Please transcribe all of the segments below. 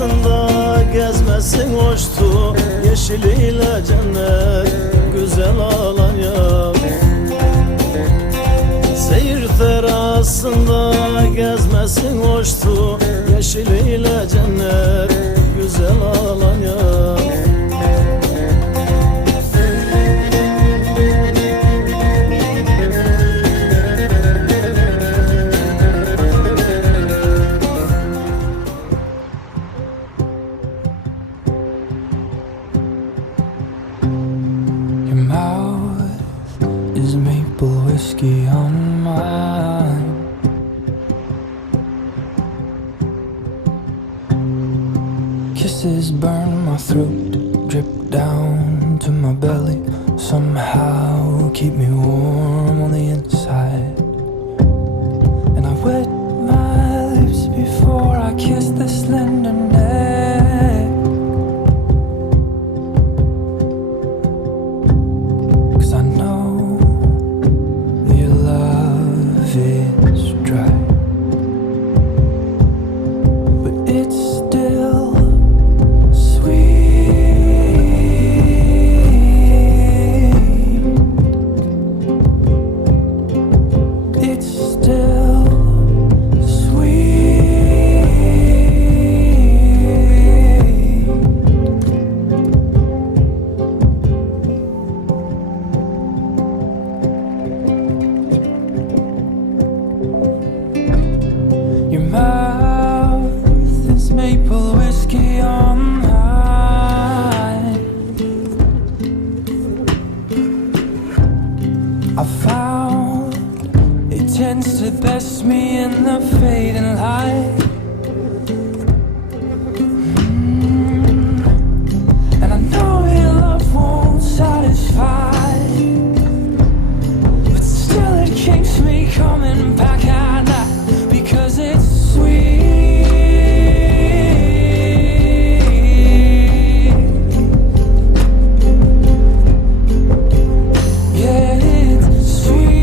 terasında gezmesin hoştu, yeşiliyle cennet güzel Alanya. Seyir terasında gezmesin hoştu, yeşiliyle cennet güzel Alanya. Whiskey on mine. Kisses burn my throat, drip down to my belly. Somehow keep me warm on the inside. And I wet my lips before I kiss the slender neck. 'Cause I know it's dry, but it's still sweet. It's still sweet. Your mouth is maple whiskey on mine. I found it tends to best me in the fading light. And I know your love won't satisfy, but still it keeps me coming back at night. Because it's sweet. Yeah, it's sweet.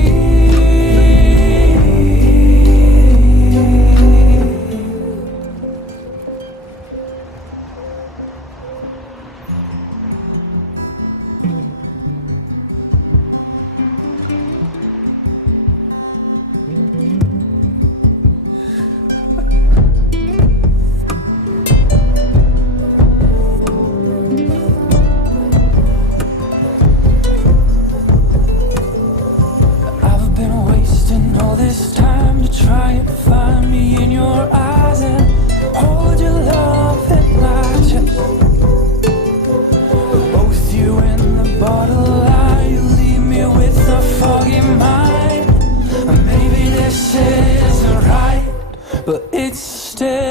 I've been wasting all this time to try and find me in your eyes and hold your love in my chest. Both you and the bottle lie, you leave me with a foggy mind. And maybe this isn't right, but it's still